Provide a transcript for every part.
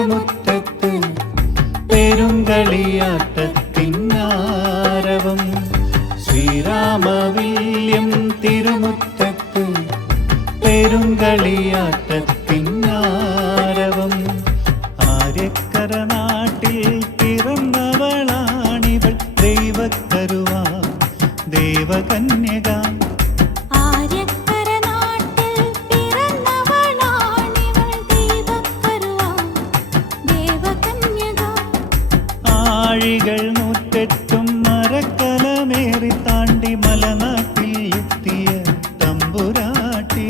തിരുമുറ്റത്ത് പെരുങ്കളിയാട്ടത്തിന്നാരവം ശ്രീരാമവില്യം തിരുമുറ്റത്ത് പെരുങ്കളിയാട്ടത്തിന്നാരവം ആര്യക്കര നാട്ടിൽ പിറന്നവളാണിവൾ ദൈവക്കരുവാ ദേവകന്യക ആഴികൾ നൂറ്റെട്ടും മരക്കലമേറി താണ്ടി മലനാട്ടിൽ എത്തിയ തമ്പുരാട്ടി.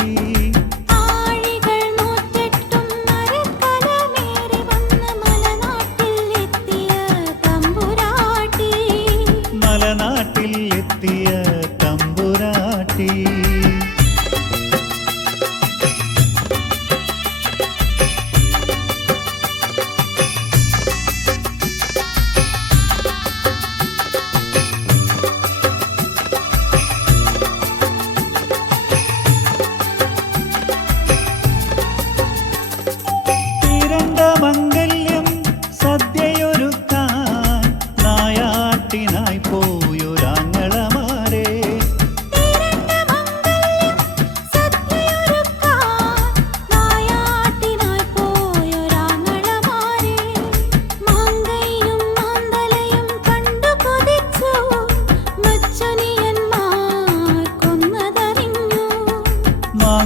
മലനാട്ടിൽ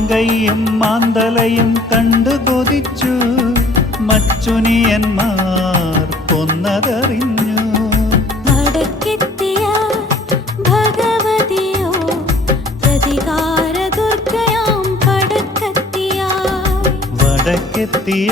മാങ്കയും മാന്തലയും കണ്ടു കൊതിച്ചു. മച്ചുനിയന്മാർ കൊന്നതറിഞ്ഞു. വടക്കെത്തിയ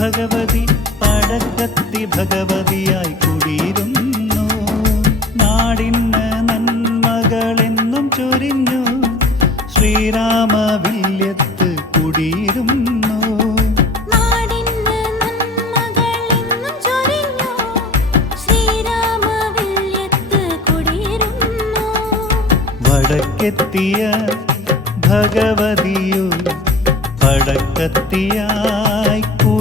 ഭഗവതി പടക്കത്തി ഭഗവതിയായി കുടിയിരുന്നു. നാടിന് നന്മകളെന്നും ചൊരിഞ്ഞു. ശ്രീരാമ വില്യത്ത് കുടിയിരുന്നു. വടക്കെത്തിയ ഭഗവതിയോ പടക്കത്തിയായി